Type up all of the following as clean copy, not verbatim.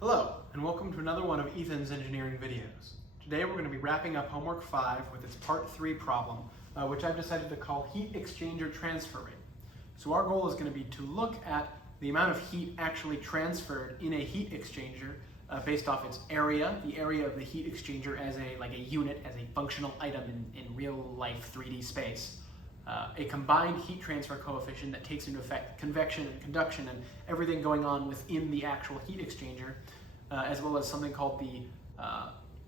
Hello, and welcome to another one of Ethan's engineering videos. Today we're going to be wrapping up homework 5 with its part 3 problem, which I've decided to call heat exchanger transfer rate. So our goal is going to be to look at the amount of heat actually transferred in a heat exchanger based off its area, the area of the heat exchanger as a unit, as a functional item in real life 3D space. A combined heat transfer coefficient that takes into effect convection and conduction and everything going on within the actual heat exchanger, as well as something called the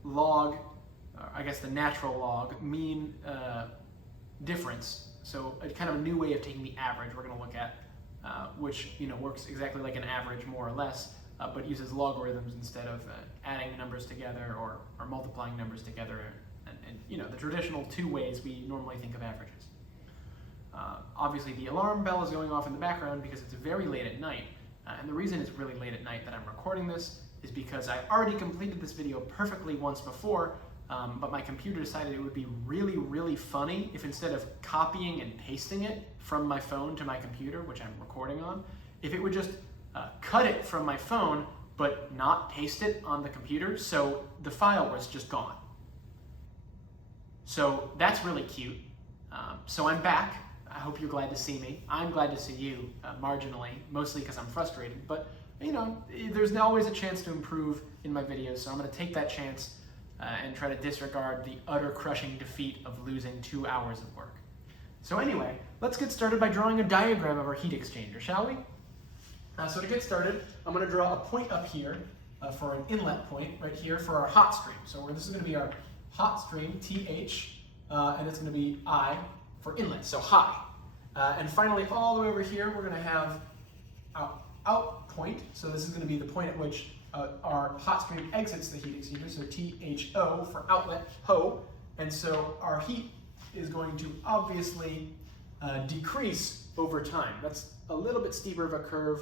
log, I guess the natural log, mean difference. So a kind of a new way of taking the average we're going to look at, which works exactly like an average more or less, but uses logarithms instead of adding numbers together or multiplying numbers together, and the traditional two ways we normally think of averages. Obviously the alarm bell is going off in the background because it's very late at night, and the reason it's really late at night that I'm recording this is because I already completed this video perfectly once before, but my computer decided it would be really funny if instead of copying and pasting it from my phone to my computer, which I'm recording on, if it would just cut it from my phone but not paste it on the computer, so the file was just gone. So that's really cute. So I'm back. I hope you're glad to see me. I'm glad to see you, marginally, mostly because I'm frustrated, but there's always a chance to improve in my videos, so I'm going to take that chance and try to disregard the utter crushing defeat of losing 2 hours of work. So anyway, let's get started by drawing a diagram of our heat exchanger, shall we? So to get started, I'm going to draw a point up here for an inlet point right here for our hot stream. So this is going to be our hot stream, TH, and it's going to be I for inlet, so high. And finally, all the way over here, we're going to have our out point. So this is going to be the point at which our hot stream exits the heat exchanger, so THO for outlet, HO. And so our heat is going to obviously decrease over time. That's a little bit steeper of a curve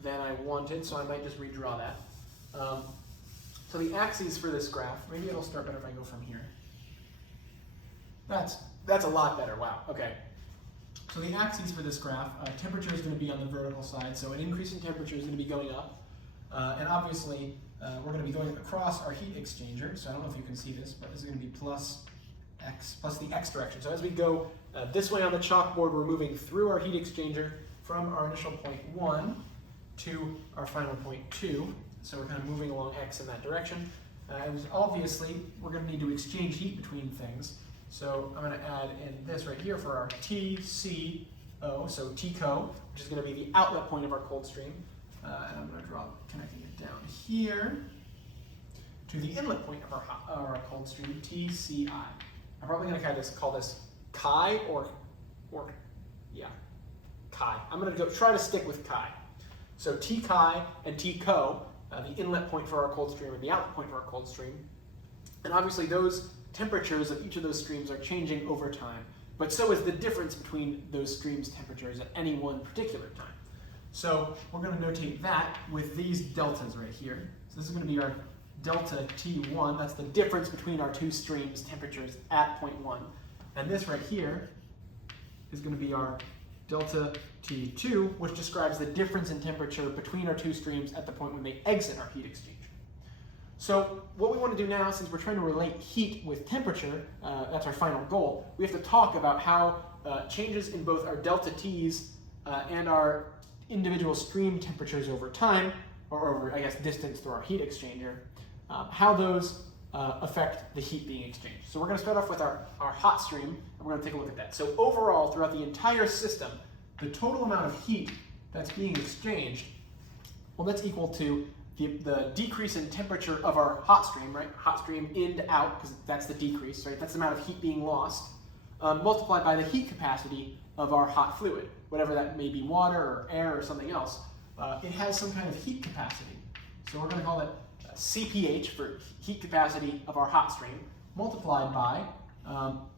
than I wanted, so I might just redraw that. So the axes for this graph, maybe it'll start better if I go from here. That's a lot better, wow, okay. So the axes for this graph, temperature is going to be on the vertical side, so an increase in temperature is going to be going up. And obviously, we're going to be going across our heat exchanger, so I don't know if you can see this, but this is going to be plus x, plus the x direction. So as we go this way on the chalkboard, we're moving through our heat exchanger from our initial point 1 to our final point 2. So we're kind of moving along x in that direction. And obviously, we're going to need to exchange heat between things. So I'm going to add in this right here for our TCO, so TCO, which is going to be the outlet point of our cold stream. And I'm going to draw connecting it down here to the inlet point of our cold stream, TCI. I'm probably going to call this chi or chi. I'm going to try to stick with chi. So T chi and T co, the inlet point for our cold stream and the outlet point for our cold stream. And obviously those temperatures of each of those streams are changing over time, but so is the difference between those streams' temperatures at any one particular time. So we're going to notate that with these deltas right here. So this is going to be our delta T1, that's the difference between our two streams' temperatures at point 1. And this right here is going to be our delta T2, which describes the difference in temperature between our two streams at the point when they exit our heat exchanger. So what we want to do now, since we're trying to relate heat with temperature, that's our final goal, we have to talk about how changes in both our delta T's and our individual stream temperatures over time, or over, I guess, distance through our heat exchanger, how those affect the heat being exchanged. So we're going to start off with our hot stream, and we're going to take a look at that. So overall, throughout the entire system, the total amount of heat that's being exchanged, well, that's equal to the decrease in temperature of our hot stream, right? Hot stream in to out, because that's the decrease, right? That's the amount of heat being lost, multiplied by the heat capacity of our hot fluid, whatever that may be, water or air or something else. It has some kind of heat capacity. So we're going to call it CPH for heat capacity of our hot stream, multiplied by,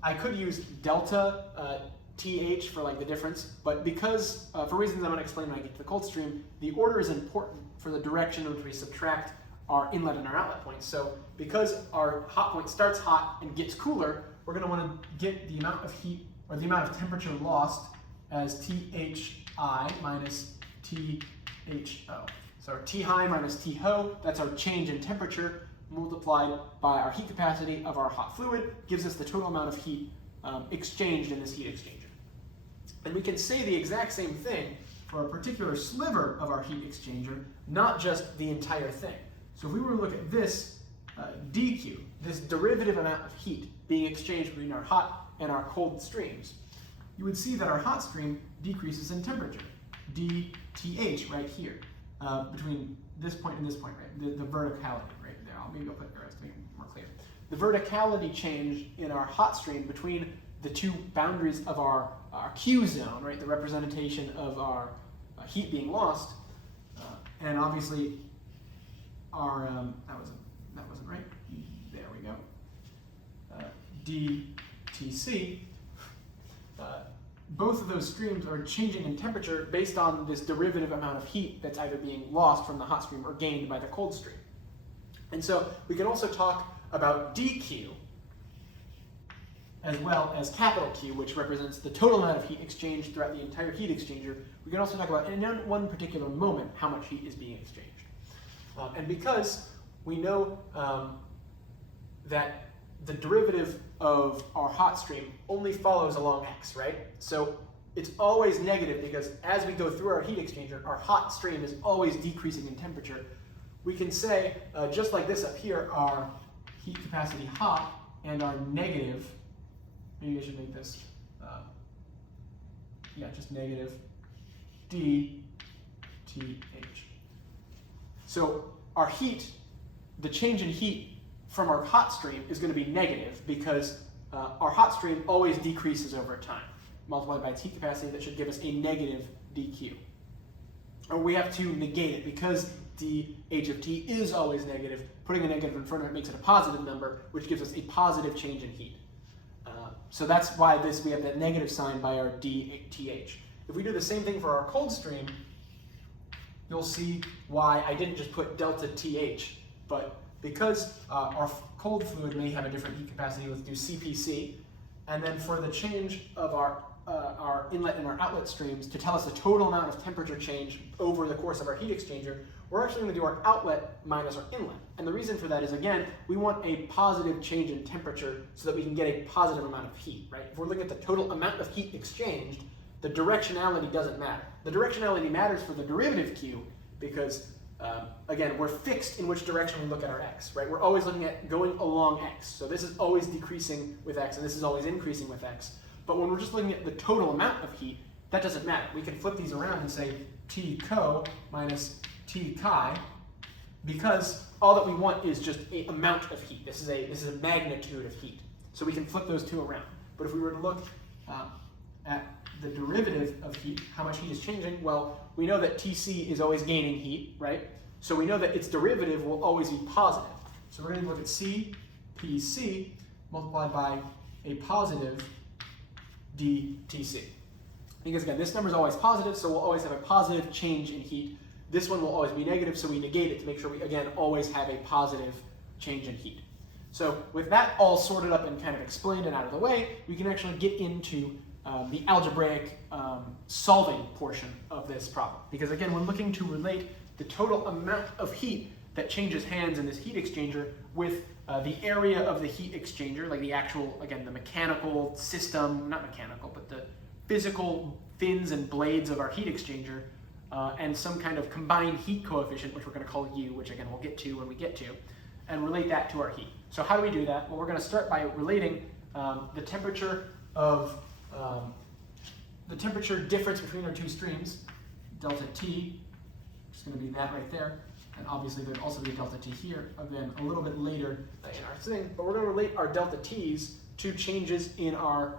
I could use delta TH for like the difference, but because, for reasons I'm going to explain when I get to the cold stream, the order is important for the direction in which we subtract our inlet and our outlet points. So because our hot point starts hot and gets cooler, we're going to want to get the amount of heat, or the amount of temperature lost as THI minus THO. So our T high minus T ho, that's our change in temperature multiplied by our heat capacity of our hot fluid, gives us the total amount of heat exchanged in this heat exchanger. And we can say the exact same thing for a particular sliver of our heat exchanger, not just the entire thing. So if we were to look at this dQ, this derivative amount of heat being exchanged between our hot and our cold streams, you would see that our hot stream decreases in temperature, dTH right here, between this point and this point, right? The verticality right there. Maybe I'll put arrows to make it more clear. The verticality change in our hot stream between the two boundaries of our Q zone, right? The representation of our heat being lost, and obviously our that wasn't right. There we go. dTc. Both of those streams are changing in temperature based on this derivative amount of heat that's either being lost from the hot stream or gained by the cold stream. And so we can also talk about dQ as well as capital Q, which represents the total amount of heat exchanged throughout the entire heat exchanger. We can also talk about, in one particular moment, how much heat is being exchanged. And because we know that the derivative of our hot stream only follows along x, right? So it's always negative because as we go through our heat exchanger, our hot stream is always decreasing in temperature. We can say, just like this up here, our heat capacity hot and our negative, maybe I should make this, just negative dTH. So our heat, the change in heat from our hot stream is going to be negative because our hot stream always decreases over time, multiplied by its heat capacity. That should give us a negative dQ. Or we have to negate it because dH of T is always negative. Putting a negative in front of it makes it a positive number, which gives us a positive change in heat. So that's why we have that negative sign by our dTH. If we do the same thing for our cold stream, you'll see why I didn't just put delta TH, but because our cold fluid may have a different heat capacity, let's do CPC. And then for the change of our inlet and our outlet streams, to tell us the total amount of temperature change over the course of our heat exchanger, we're actually going to do our outlet minus our inlet. And the reason for that is, again, we want a positive change in temperature so that we can get a positive amount of heat, right? If we're looking at the total amount of heat exchanged, the directionality doesn't matter. The directionality matters for the derivative Q because, again, we're fixed in which direction we look at our x, right? We're always looking at going along x. So this is always decreasing with x, and this is always increasing with x. But when we're just looking at the total amount of heat, that doesn't matter. We can flip these around and say T co minus T chi, because all that we want is just an amount of heat. This is a magnitude of heat. So we can flip those two around. But if we were to look at the derivative of heat, how much heat is changing, well, we know that Tc is always gaining heat, right? So we know that its derivative will always be positive. So we're going to look at CPC multiplied by a positive dTc. Because again, this number is always positive, so we'll always have a positive change in heat. This one will always be negative, so we negate it to make sure we, again, always have a positive change in heat. So with that all sorted up and kind of explained and out of the way, we can actually get into the algebraic solving portion of this problem. Because again, we're looking to relate the total amount of heat that changes hands in this heat exchanger with the area of the heat exchanger, like the actual, again, the mechanical system, not mechanical, but the physical fins and blades of our heat exchanger, and some kind of combined heat coefficient, which we're going to call U, which again we'll get to when we get to, and relate that to our heat. So how do we do that? Well, we're going to start by relating the temperature of the temperature difference between our two streams, delta T, which is going to be that right there, and obviously there'd also be a delta T here, again, a little bit later in our thing, but we're going to relate our delta T's to changes in our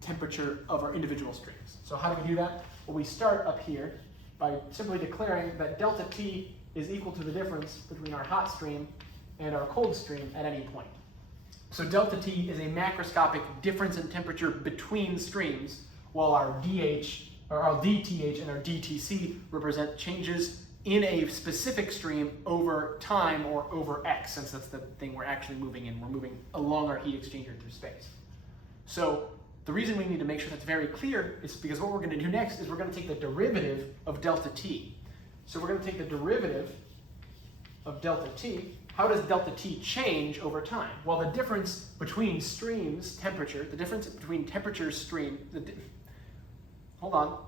temperature of our individual streams. So how do we do that? Well, we start up here by simply declaring that delta T is equal to the difference between our hot stream and our cold stream at any point. So delta T is a macroscopic difference in temperature between streams, while our DH, or our DTH and our DTC represent changes in a specific stream over time or over X, since that's the thing we're actually moving in. We're moving along our heat exchanger through space. So the reason we need to make sure that's very clear is because what we're going to do next is we're going to take the derivative of delta T. So we're going to take the derivative of delta t. How does delta t change over time? Well, the difference between streams temperature, the difference between temperature stream, hold on.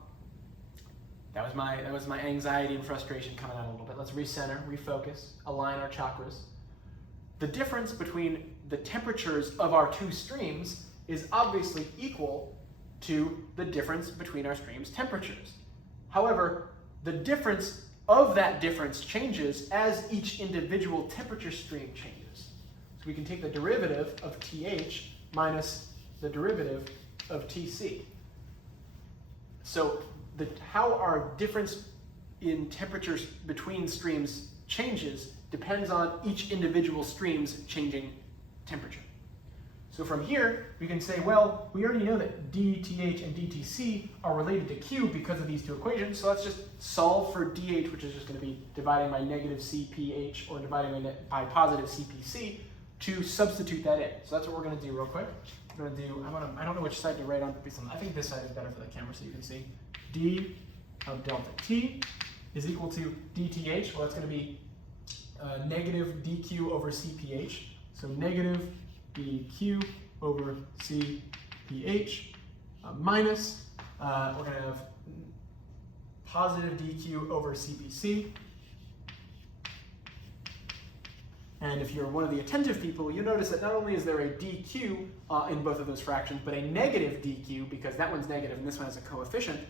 That was my anxiety and frustration coming out a little bit. Let's recenter, refocus, align our chakras. The difference between the temperatures of our two streams is obviously equal to the difference between our streams' temperatures. However, the difference of that difference changes as each individual temperature stream changes. So we can take the derivative of TH minus the derivative of TC. So how our difference in temperatures between streams changes depends on each individual stream's changing temperature. So from here, we can say, well, we already know that dTH and dTc are related to Q because of these two equations, so let's just solve for dH, which is just going to be dividing by negative CPH or dividing by positive CPC to substitute that in. So that's what we're going to do real quick. I'm going to do, I don't know which side to write on, but I think this side is better for the camera so you can see. D of delta T is equal to dTH. Well, that's going to be negative dQ over CPH. So negative dQ over CPH minus, we're going to have positive dQ over CPC. And if you're one of the attentive people, you'll notice that not only is there a dQ in both of those fractions, but a negative dQ, because that one's negative and this one has a coefficient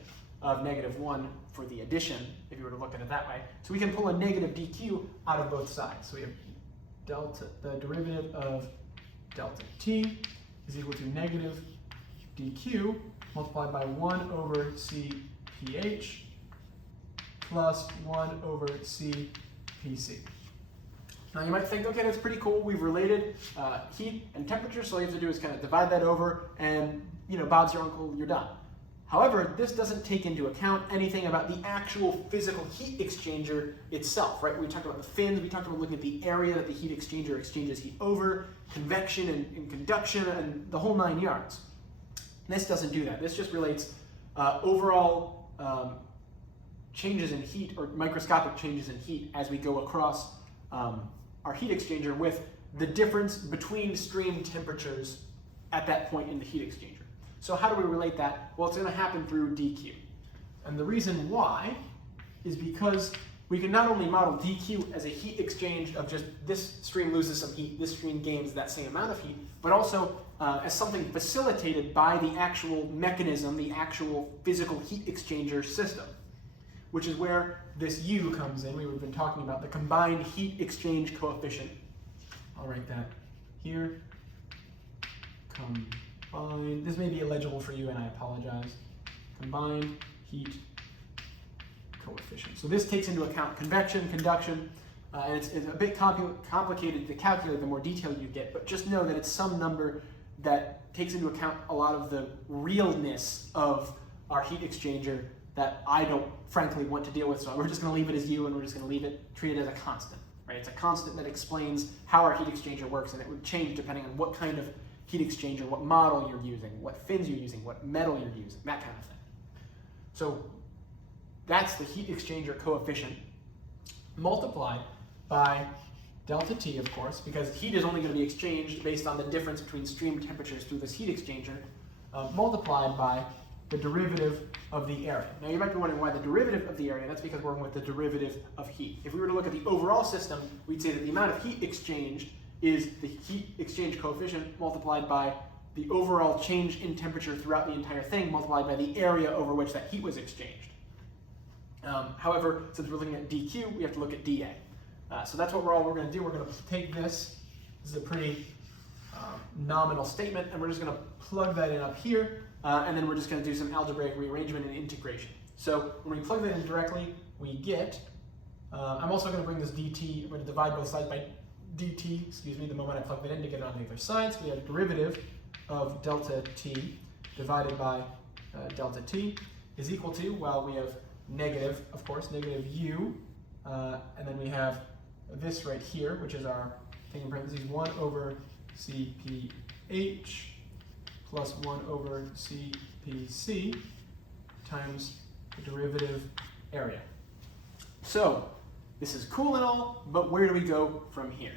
of -1 for the addition, if you were to look at it that way. So we can pull a negative dQ out of both sides. So we have the derivative of delta t is equal to negative dQ multiplied by 1 over CPH plus 1 over CPC. Now you might think, okay, that's pretty cool. We've related heat and temperature, so all you have to do is kind of divide that over and, Bob's your uncle, you're done. However, this doesn't take into account anything about the actual physical heat exchanger itself, right? We talked about the fins, we talked about looking at the area that the heat exchanger exchanges heat over, convection and conduction, and the whole 9 yards. This doesn't do that. This just relates overall changes in heat or microscopic changes in heat as we go across our heat exchanger with the difference between stream temperatures at that point in the heat exchanger. So how do we relate that? Well, it's going to happen through dQ. And the reason why is because we can not only model dQ as a heat exchange of just this stream loses some heat, this stream gains that same amount of heat, but also as something facilitated by the actual mechanism, the actual physical heat exchanger system, which is where this U comes in. We've been talking about the combined heat exchange coefficient. I'll write that here. Combined, this may be illegible for you and I apologize. Combined heat coefficient. So this takes into account convection, conduction, and it's a bit complicated to calculate the more detail you get, but just know that it's some number that takes into account a lot of the realness of our heat exchanger that I don't frankly want to deal with, so we're just going to leave it as U and we're just going to treat it as a constant, right? It's a constant that explains how our heat exchanger works, and it would change depending on what kind of heat exchanger, what model you're using, what fins you're using, what metal you're using, that kind of thing. So that's the heat exchanger coefficient multiplied by delta T, of course, because heat is only going to be exchanged based on the difference between stream temperatures through this heat exchanger, multiplied by the derivative of the area. Now you might be wondering why the derivative of the area. That's because we're working with the derivative of heat. If we were to look at the overall system, we'd say that the amount of heat exchanged is the heat exchange coefficient multiplied by the overall change in temperature throughout the entire thing multiplied by the area over which that heat was exchanged. However, since we're looking at dQ, we have to look at dA. So that's what we're going to do. We're going to take this. This is a pretty nominal statement, and we're just going to plug that in up here, and then we're just going to do some algebraic rearrangement and integration. So when we plug that in directly, we get, I'm also going to bring this dt, I'm going to divide both sides by dt, the moment I plug that in to get it on the other side. So we have a derivative of delta t divided by delta t is equal to, well, we have negative, of course, negative u, and then we have this right here, which is our thing in parentheses, 1 over CPH plus 1 over CPC times the derivative area. So this is cool and all, but where do we go from here?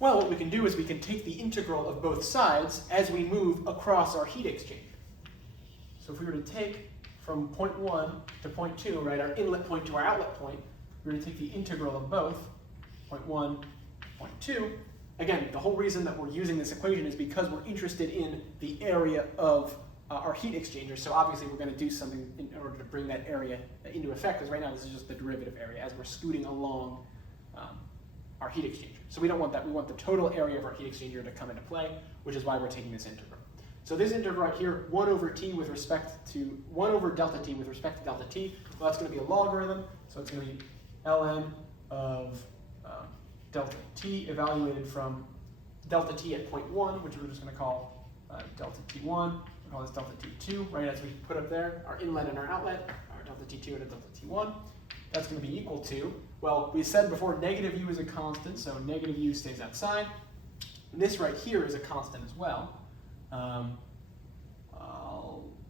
Well, what we can do is we can take the integral of both sides as we move across our heat exchanger. So if we were to take from point 1 to point 2, right, our inlet point to our outlet point, we're going to take the integral of both, point 1, point 2. Again, the whole reason that we're using this equation is because we're interested in the area of our heat exchanger. So obviously we're going to do something in order to bring that area into effect, because right now this is just the derivative area as we're scooting along our heat exchanger. So we don't want that. We want the total area of our heat exchanger to come into play, which is why we're taking this integral. So this integral right here, 1 over t with respect to 1 over delta t with respect to delta t, well, that's going to be a logarithm. So it's going to be ln of delta t evaluated from delta t at point 1, which we're just going to call delta t1. We'll call this delta t2, right, as we put up there, our inlet and our outlet, our delta t2 and a delta t1. That's going to be equal to, well, we said before negative u is a constant, so negative u stays outside. And this right here is a constant as well.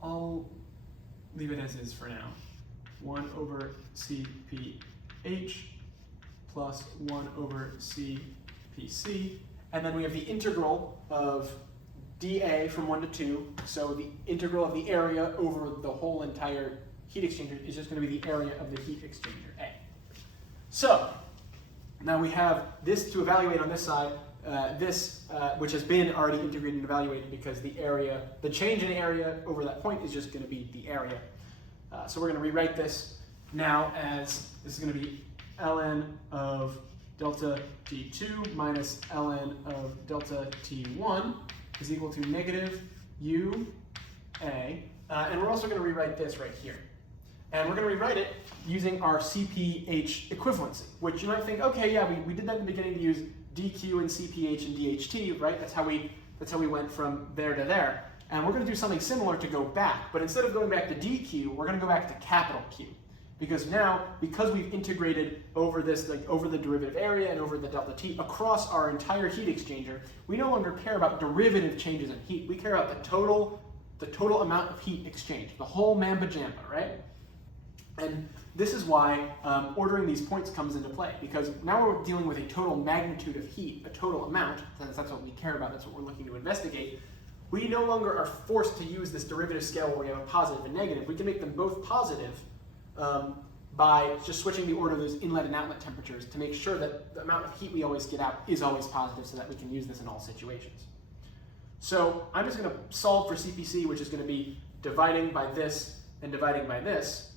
I'll leave it as is for now. 1 over cph plus 1 over cpc. And then we have the integral of dA from 1 to 2. So the integral of the area over the whole entire heat exchanger is just going to be the area of the heat exchanger A. So now we have this to evaluate on this side, which has been already integrated and evaluated because the change in area over that point is just going to be the area. So we're going to rewrite this now as this is going to be ln of delta t2 minus ln of delta t1 is equal to negative u a. And we're also going to rewrite this right here. And we're going to rewrite it using our CPH equivalency, which you might think, okay, yeah, we did that in the beginning to use dq and cph and dht, right? That's how we went from there to there. And we're going to do something similar to go back, but instead of going back to dq, we're going to go back to capital Q. Because now, because we've integrated over this, like over the derivative area and over the delta t across our entire heat exchanger, we no longer care about derivative changes in heat. We care about the total amount of heat exchanged, the whole mamba jamba, right? And this is why ordering these points comes into play, because now we're dealing with a total magnitude of heat, a total amount, since that's what we care about, that's what we're looking to investigate. We no longer are forced to use this derivative scale where we have a positive and negative. We can make them both positive by just switching the order of those inlet and outlet temperatures to make sure that the amount of heat we always get out is always positive so that we can use this in all situations. So I'm just going to solve for CPC, which is going to be dividing by this and dividing by this.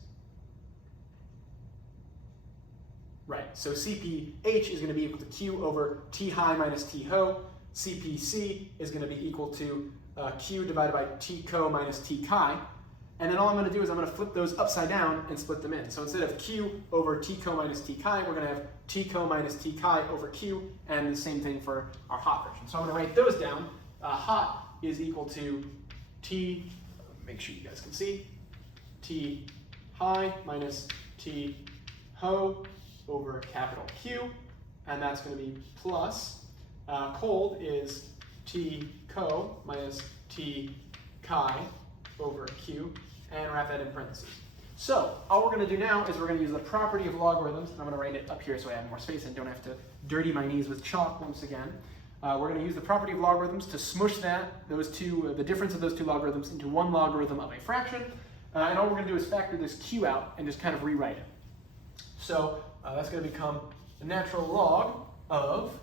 Right, so CPH is going to be equal to Q over T high minus T ho. CPC is going to be equal to Q divided by T co minus T chi. And then all I'm going to do is I'm going to flip those upside down and split them in. So instead of Q over T co minus T chi, we're going to have T co minus T chi over Q, and the same thing for our hot version. So I'm going to write those down. Hot is equal to T, make sure you guys can see, T high minus T ho over capital Q, and that's going to be plus, cold is T co minus T chi over Q, and wrap that in parentheses. So all we're going to do now is we're going to use the property of logarithms, and I'm going to write it up here so I have more space and don't have to dirty my knees with chalk once again. We're going to use the property of logarithms to smush the difference of those two logarithms into one logarithm of a fraction, and all we're going to do is factor this Q out and just kind of rewrite it. So that's going to become the natural log of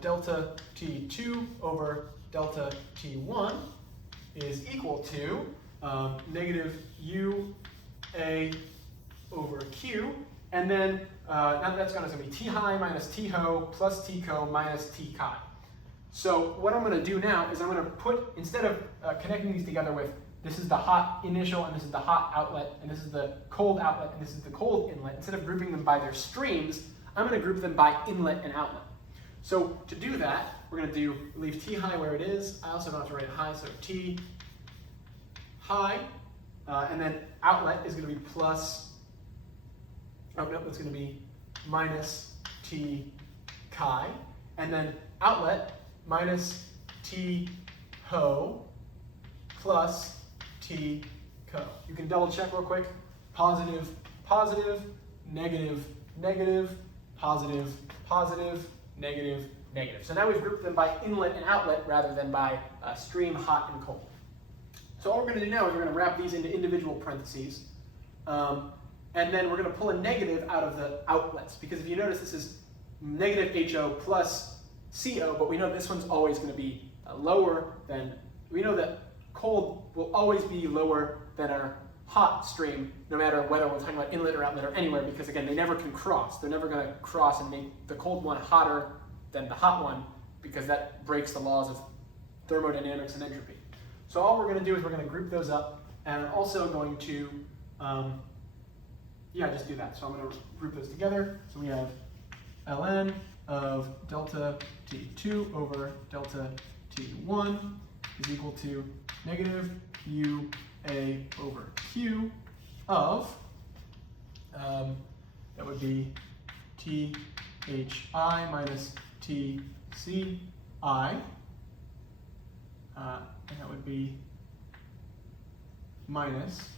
delta t2 over delta t1 is equal to negative u a over q, and then now that's going to be t high minus t ho plus t co minus t chi. So what I'm going to do now is I'm going to put, instead of connecting these together with this is the hot initial, and this is the hot outlet, and this is the cold outlet, and this is the cold inlet. Instead of grouping them by their streams, I'm going to group them by inlet and outlet. So to do that, we're going to leave T high where it is. I also don't have to write high, so T high, and then outlet is going to be plus, oh no, it's going to be minus T chi, and then outlet minus T ho plus T co. You can double check real quick. Positive, positive, negative, negative, positive, positive, negative, negative. So now we've grouped them by inlet and outlet rather than by stream, hot, and cold. So all we're going to do now is we're going to wrap these into individual parentheses. And then we're going to pull a negative out of the outlets. Because if you notice, this is negative HO plus CO, but we know this one's always going to be lower than, we know that cold will always be lower than our hot stream, no matter whether we're talking about inlet or outlet or anywhere, because again, they never can cross. They're never going to cross and make the cold one hotter than the hot one, because that breaks the laws of thermodynamics and entropy. So all we're going to do is we're going to group those up, and I'm also going to, just do that. So I'm going to group those together. So we have ln of delta T2 over delta T1 is equal to negative UA over Q of, that would be THI minus TCI, and that would be minus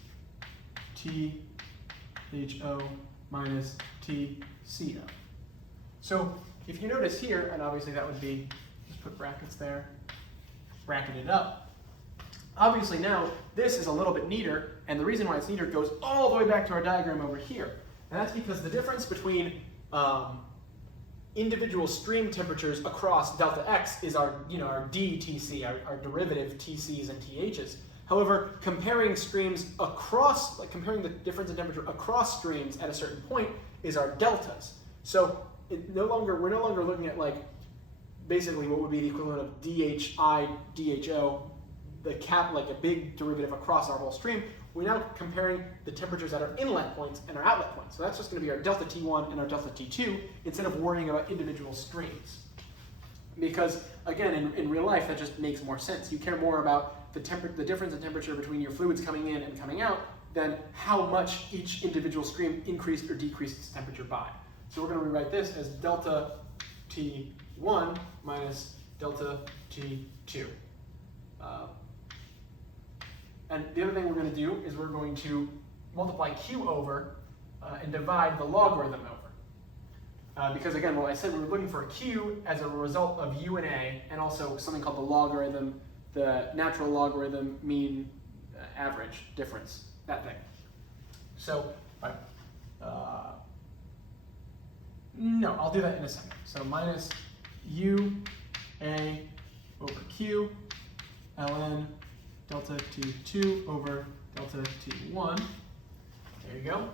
THO minus TCO. So if you notice here, and obviously that would be, just put brackets there, bracket it up. Obviously now, this is a little bit neater, and the reason why it's neater goes all the way back to our diagram over here. And that's because the difference between individual stream temperatures across delta X is our dTc, our derivative Tc's and Th's. However, comparing streams across, like comparing the difference in temperature across streams at a certain point is our deltas. So we're no longer looking at like basically what would be the equivalent of DHI, DHO, the cap, like a big derivative across our whole stream. We're now comparing the temperatures at our inlet points and our outlet points. So that's just going to be our delta T1 and our delta T2 instead of worrying about individual streams. Because again, in real life, that just makes more sense. You care more about the difference in temperature between your fluids coming in and coming out than how much each individual stream increased or decreased its temperature by. So we're going to rewrite this as delta T1 minus delta T2. And the other thing we're going to do is we're going to multiply Q over and divide the logarithm over. Because again, well, I said we were looking for a Q as a result of U and A, and also something called the logarithm, the natural logarithm, mean, average, difference, that thing. So, no, I'll do that in a second. So minus U A over Q ln delta T2 over delta T1. There you go.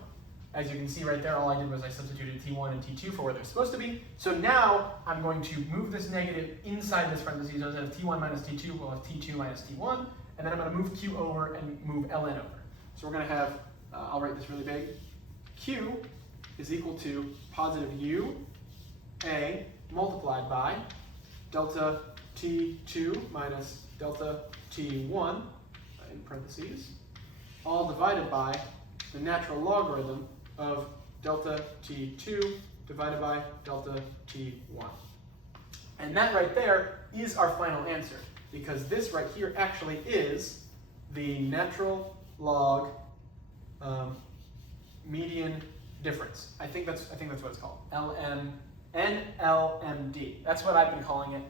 As you can see right there, all I did was I substituted T1 and T2 for where they're supposed to be. So now I'm going to move this negative inside this parentheses. So instead of T1 minus T2, we'll have T2 minus T1. And then I'm going to move Q over and move ln over. So we're going to have, I'll write this really big, Q is equal to positive U A multiplied by delta T2 minus delta T1 in parentheses, all divided by the natural logarithm of delta T2 divided by delta T1. And that right there is our final answer, because this right here actually is the natural log median difference. I think that's what it's called. NLMD. That's what I've been calling it.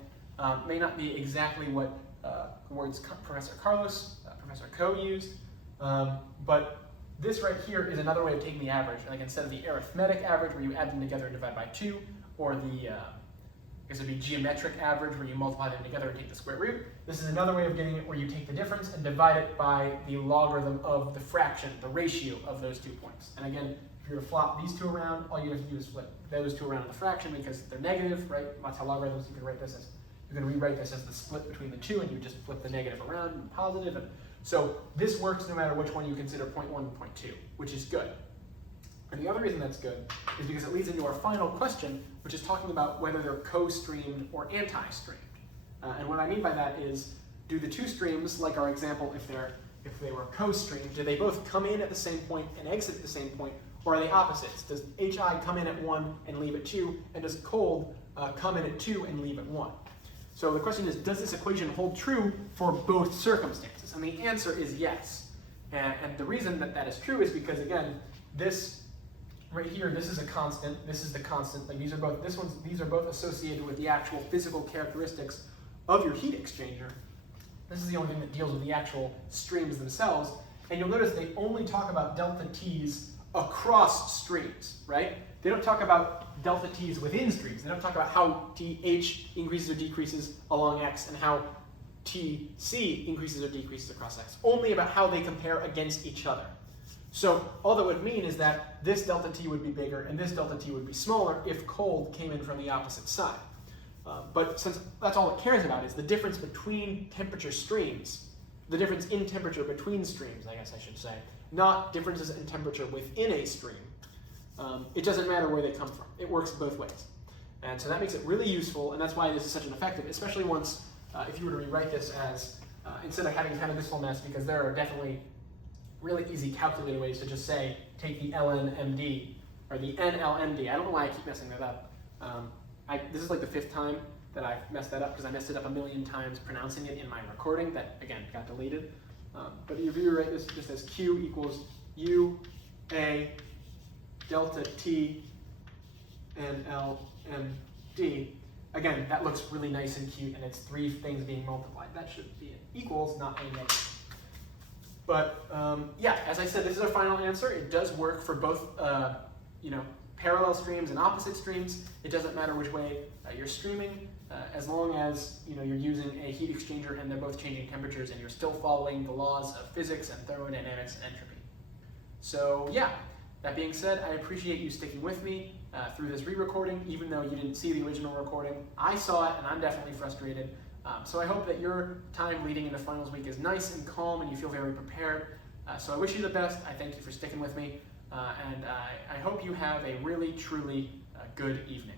May not be exactly what words Professor Coe used, but this right here is another way of taking the average. Like instead of the arithmetic average where you add them together and divide by 2, or the I guess it'd be geometric average where you multiply them together and take the square root. This is another way of getting it where you take the difference and divide it by the logarithm of the fraction, the ratio of those 2 points. And again, if you were to flop these two around, all you have to do is flip those two around in the fraction because they're negative, right? That's how logarithms, you can rewrite this as the split between the two, and you just flip the negative around and positive. And so this works no matter which one you consider 0.1 and 0.2, which is good. And the other reason that's good is because it leads into our final question, which is talking about whether they're co-streamed or anti-streamed. And what I mean by that is, do the two streams, like our example, if they were co-streamed, do they both come in at the same point and exit at the same point, or are they opposites? Does HI come in at 1 and leave at 2, and does cold come in at 2 and leave at 1? So the question is, does this equation hold true for both circumstances? And the answer is yes. And the reason that that is true is because, again, this right here, this is a constant, this is the constant. Like these are both, these are both associated with the actual physical characteristics of your heat exchanger. This is the only thing that deals with the actual streams themselves. And you'll notice they only talk about delta T's across streams, right? They don't talk about delta T's within streams. They don't talk about how TH increases or decreases along X and how TC increases or decreases across X. Only about how they compare against each other. So all that would mean is that this delta T would be bigger and this delta T would be smaller if cold came in from the opposite side. But since that's all it cares about is the difference between temperature streams, the difference in temperature between streams, I guess I should say, not differences in temperature within a stream. It doesn't matter where they come from. It works both ways. And so that makes it really useful, and that's why this is such an effective, especially once, if you were to rewrite this as, instead of having kind of this whole mess, because there are definitely really easy calculated ways to just say, take the LNMD, or the NLMD. I don't know why I keep messing that up. This is like the 5th time that I've messed that up, because I messed it up a million times pronouncing it in my recording that, again, got deleted. But if you rewrite this just as Q equals U, A, delta T, and L, M, D, again, that looks really nice and cute, and it's 3 things being multiplied. That should be an equals, not a negative. But yeah, as I said, this is our final answer. It does work for both, parallel streams and opposite streams. It doesn't matter which way you're streaming, as long as you're using a heat exchanger and they're both changing temperatures and you're still following the laws of physics and thermodynamics and entropy. So yeah, that being said, I appreciate you sticking with me through this re-recording, even though you didn't see the original recording. I saw it and I'm definitely frustrated. So I hope that your time leading into finals week is nice and calm and you feel very prepared. So I wish you the best. I thank you for sticking with me. And I hope you have a really, truly good evening.